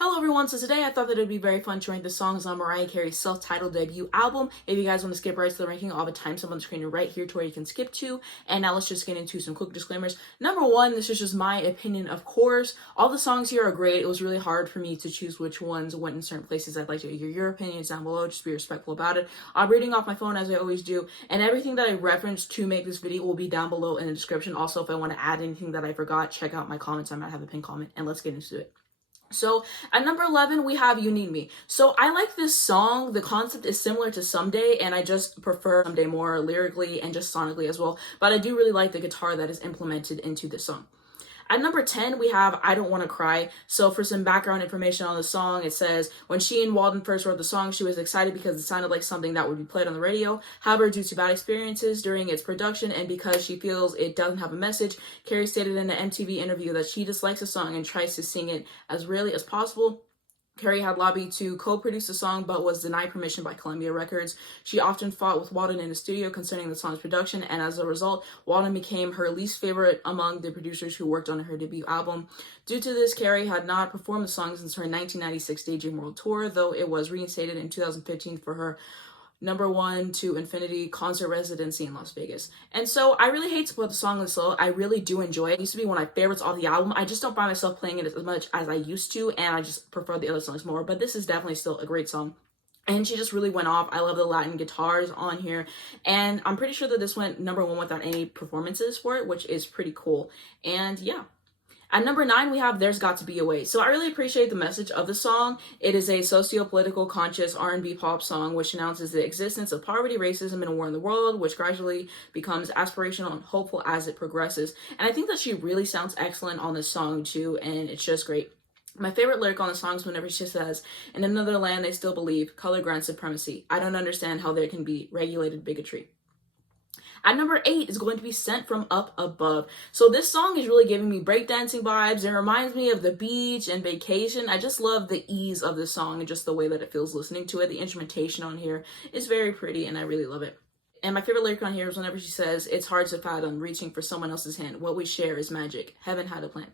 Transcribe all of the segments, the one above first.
Hello everyone, so today I thought that it would be very fun to rank the songs on Mariah Carey's self-titled debut album. If you guys want to skip right to the ranking, I'll have a timestamp on the screen right here to where you can skip to. And now let's just get into some quick disclaimers. Number one, this is just my opinion, of course. All the songs here are great. It was really hard for me to choose which ones went in certain places. I'd like to hear your opinions down below, just be respectful about it. I'm reading off my phone as I always do, and everything that I referenced to make this video will be down below in the description. Also, if I want to add anything that I forgot, check out my comments. I might have a pinned comment, and let's get into it. So at number 11, we have You Need Me. So I like this song. The concept is similar to Someday, and I just prefer Someday more lyrically and just sonically as well. But I do really like the guitar that is implemented into this song. At number 10, we have I Don't Want to Cry. So for some background information on the song, it says, when she and Walden first wrote the song, she was excited because it sounded like something that would be played on the radio. However, due to bad experiences during its production and because she feels it doesn't have a message, Carey stated in an MTV interview that she dislikes the song and tries to sing it as rarely as possible. Carey had lobbied to co-produce the song but was denied permission by Columbia Records. She often fought with Walden in the studio concerning the song's production, and as a result, Walden became her least favorite among the producers who worked on her debut album. Due to this, Carey had not performed the song since her 1996 Staging World Tour, though it was reinstated in 2015 for her number 1 to Infinity concert residency in Las Vegas. And so I really hate to put the song this low. I really do enjoy it. It used to be one of my favorites off the album. I just don't find myself playing it as much as I used to, and I just prefer the other songs more. But this is definitely still a great song. And she just really went off. I love the Latin guitars on here. And I'm pretty sure that this went number 1 without any performances for it, which is pretty cool. And yeah. At number 9, we have There's Got to Be a Way. So I really appreciate the message of the song. It is a socio-political, conscious R&B pop song which announces the existence of poverty, racism, and a war in the world, which gradually becomes aspirational and hopeful as it progresses. And I think that she really sounds excellent on this song too, and it's just great. My favorite lyric on the song is whenever she says, in another land they still believe, color grants supremacy. I don't understand how there can be regulated bigotry. At number 8 is going to be Sent from Up Above. So this song is really giving me breakdancing vibes. It reminds me of the beach and vacation. I just love the ease of this song and just the way that it feels listening to it. The instrumentation on here is very pretty and I really love it. And my favorite lyric on here is whenever she says, it's hard to fathom reaching for someone else's hand. What we share is magic. Heaven had a plan.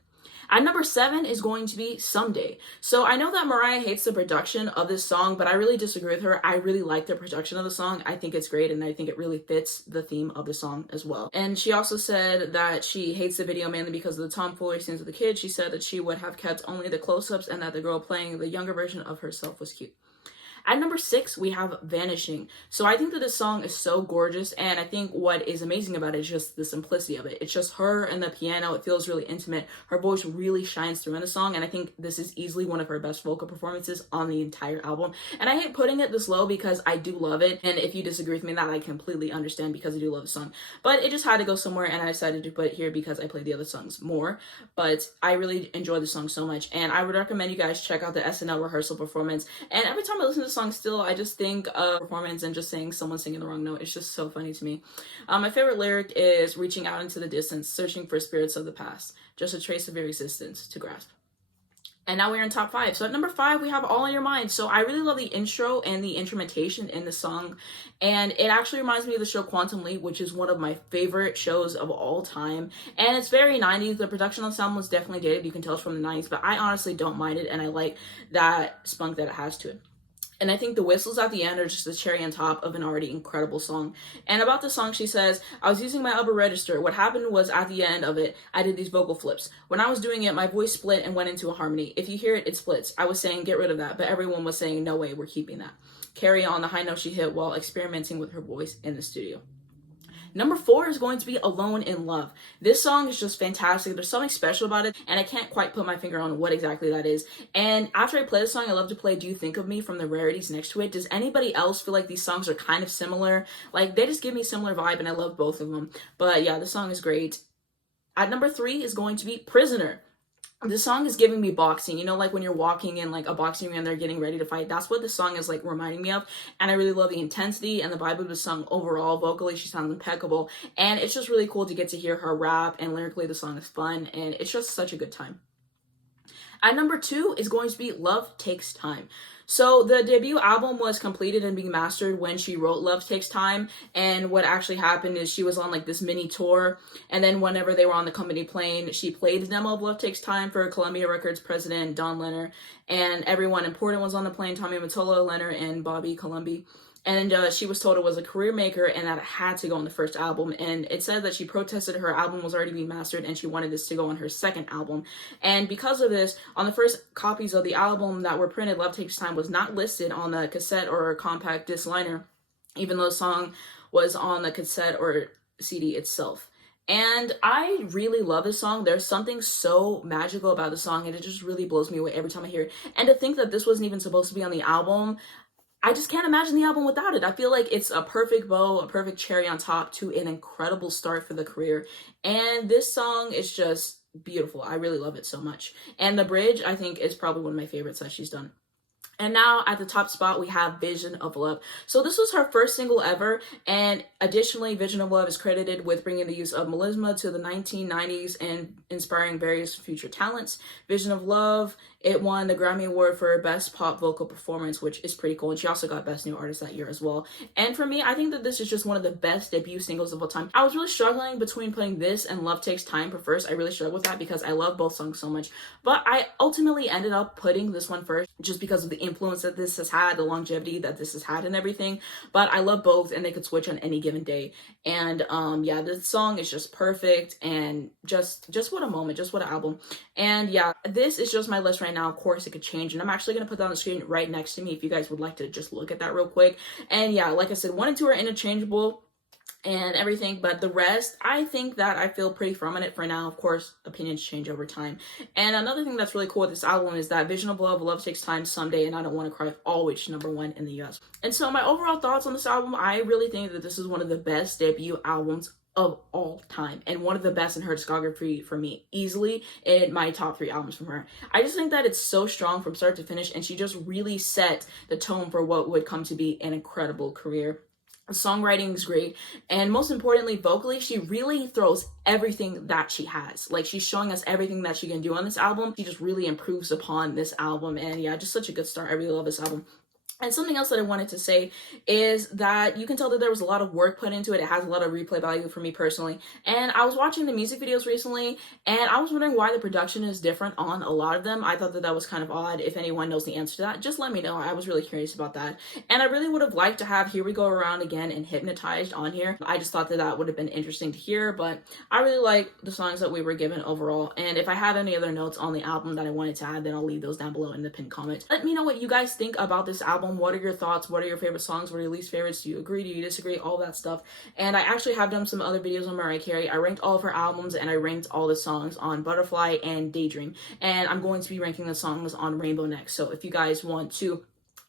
At number 7 is going to be Someday. So I know that Mariah hates the production of this song, but I really disagree with her. I really like the production of the song. I think it's great, and I think it really fits the theme of the song as well. And she also said that she hates the video mainly because of the tomfoolery scenes with the kids. She said that she would have kept only the close-ups and that the girl playing the younger version of herself was cute. At number 6, we have Vanishing. So I think that this song is so gorgeous, and I think what is amazing about it is just the simplicity of it. It's just her and the piano. It feels really intimate. Her voice really shines through in the song, and I think this is easily one of her best vocal performances on the entire album. And I hate putting it this low because I do love it, and if you disagree with me, that I completely understand because I do love the song. But it just had to go somewhere, and I decided to put it here because I played the other songs more. But I really enjoy the song so much, and I would recommend you guys check out the SNL rehearsal performance. And every time I listen to the song still, I just think of performance and just saying someone singing the wrong note. It's just so funny to me. My favorite lyric is reaching out into the distance, searching for spirits of the past, just a trace of your existence to grasp. And now we're in top 5. So at number 5, we have All in Your Mind. So I really love the intro and the instrumentation in the song. And it actually reminds me of the show Quantum Leap, which is one of my favorite shows of all time. And it's very 90s. The production on the sound was definitely dated. You can tell it's from the 90s, but I honestly don't mind it. And I like that spunk that it has to it. And I think the whistles at the end are just the cherry on top of an already incredible song. And about the song, she says, I was using my upper register. What happened was at the end of it, I did these vocal flips. When I was doing it, my voice split and went into a harmony. If you hear it, it splits. I was saying, get rid of that. But everyone was saying, no way, we're keeping that. Carry on the high note she hit while experimenting with her voice in the studio. Number 4 is going to be Alone in Love. This song is just fantastic. There's something special about it, and I can't quite put my finger on what exactly that is. And after I play the song, I love to play Do You Think of Me from the rarities next to it. Does anybody else feel like these songs are kind of similar? Like, they just give me a similar vibe, and I love both of them. But yeah, the song is great. At number 3 is going to be Prisoner. This song is giving me boxing, you know, like when you're walking in like a boxing ring and they're getting ready to fight. That's what this song is like reminding me of. And I really love the intensity and the vibe of the song overall. Vocally, she sounds impeccable. And it's just really cool to get to hear her rap, and lyrically the song is fun, and it's just such a good time. At number 2 is going to be Love Takes Time. So the debut album was completed and being mastered when she wrote Love Takes Time, and what actually happened is she was on like this mini tour, and then whenever they were on the company plane, she played the demo of Love Takes Time for Columbia Records president Don Leonard, and everyone important was on the plane: Tommy Mottola, Leonard, and Bobby Colomby. And she was told it was a career maker and that it had to go on the first album. And it said that she protested her album was already being mastered and she wanted this to go on her second album. And because of this, on the first copies of the album that were printed, Love Takes Time was not listed on the cassette or compact disc liner, even though the song was on the cassette or CD itself. And I really love this song. There's something so magical about the song, and it just really blows me away every time I hear it. And to think that this wasn't even supposed to be on the album, I just can't imagine the album without it. I feel like it's a perfect bow, a perfect cherry on top to an incredible start for the career. And this song is just beautiful. I really love it so much. And the bridge, I think, is probably one of my favorites that she's done. And now at the top spot, we have Vision of Love. So this was her first single ever. And additionally, Vision of Love is credited with bringing the use of melisma to the 1990s and inspiring various future talents. Vision of Love, it won the Grammy Award for Best Pop Vocal Performance, which is pretty cool. And she also got Best New Artist that year as well. And for me, I think that this is just one of the best debut singles of all time. I was really struggling between putting this and Love Takes Time for first. I really struggled with that because I love both songs so much. But I ultimately ended up putting this one first just because of the influence that this has had, the longevity that this has had and everything. But I love both and they could switch on any given day. And yeah, this song is just perfect and just what a moment, just what an album. And yeah, this is just my list right now. Of course, it could change, and I'm actually going to put that on the screen right next to me if you guys would like to just look at that real quick. And yeah, like I said, 1 and 2 are interchangeable and everything, but the rest, I think that I feel pretty firm on it for now. Of course, opinions change over time. And another thing that's really cool with this album is that Vision of Love, Love Takes Time, Someday, and I Don't Want to Cry all reached #1 in the US. And so my overall thoughts on this album, I really think that this is one of the best debut albums of all time and one of the best in her discography for me, easily in my top 3 albums from her. I just think that it's so strong from start to finish, and she just really set the tone for what would come to be an incredible career. The songwriting is great, and most importantly, vocally, she really throws everything that she has. Like, she's showing us everything that she can do on this album. She just really improves upon this album, and yeah, just such a good start. I really love this album. And something else that I wanted to say is that you can tell that there was a lot of work put into it. It has a lot of replay value for me personally. And I was watching the music videos recently, and I was wondering why the production is different on a lot of them. I thought that that was kind of odd. If anyone knows the answer to that, just let me know. I was really curious about that. And I really would have liked to have Here We Go Around Again and Hypnotized on here. I just thought that that would have been interesting to hear, but I really like the songs that we were given overall. And if I have any other notes on the album that I wanted to add, then I'll leave those down below in the pinned comment. Let me know what you guys think about this album. What are your thoughts? What are your favorite songs? What are your least favorites? Do you agree? Do you disagree? All that stuff. And I actually have done some other videos on Mariah Carey. I ranked all of her albums and I ranked all the songs on Butterfly and Daydream. And I'm going to be ranking the songs on Rainbow next. So if you guys want to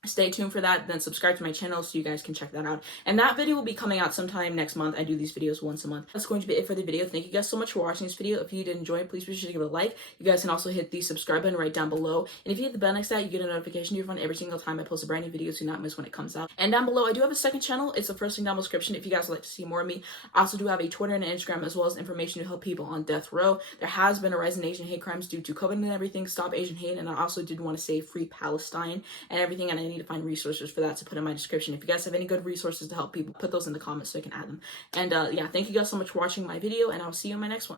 stay tuned for that, then subscribe to my channel so you guys can check that out. And that video will be coming out sometime next month. I do these videos once a month. That's going to be it for the video. Thank you guys so much for watching this video. If you did enjoy it, please be sure to give it a like. You guys can also hit the subscribe button right down below. And if you hit the bell next to that, you get a notification to your phone every single time I post a brand new video, so you not miss when it comes out. And down below, I do have a second channel. It's the first thing down in the description if you guys would like to see more of me. I also do have a Twitter and an Instagram, as well as information to help people on death row. There has been a rise in Asian hate crimes due to COVID and everything. Stop Asian hate. And I also did want to say free Palestine and everything. And I need to find resources for that to put in my description. If you guys have any good resources to help people, put those in the comments so I can add them. And yeah, thank you guys so much for watching my video, and I'll see you in my next one.